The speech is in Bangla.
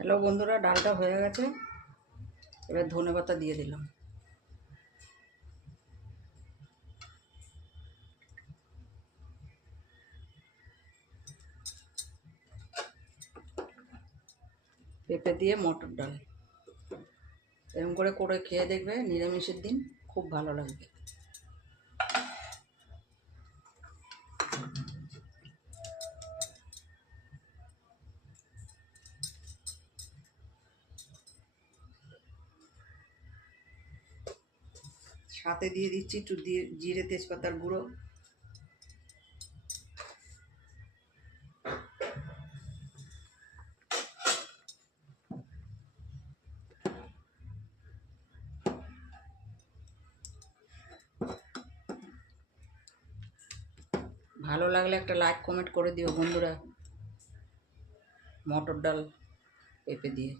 হ্যালো বন্ধুরা, ডালটা হয়ে গেছে। এবার ধনেপাতা দিয়ে দিলাম। পেঁপে দিয়ে মটর ডাল এরকম করে করে খেয়ে দেখবে, নিরামিষের দিন খুব ভালো লাগবে। সাথে দিয়ে দিচ্ছি একটু জিরে তেজপাতার গুঁড়ো। ভালো লাগলে একটা লাইক কমেন্ট করে দিও বন্ধুরা। মটর ডাল পেঁপে দিয়ে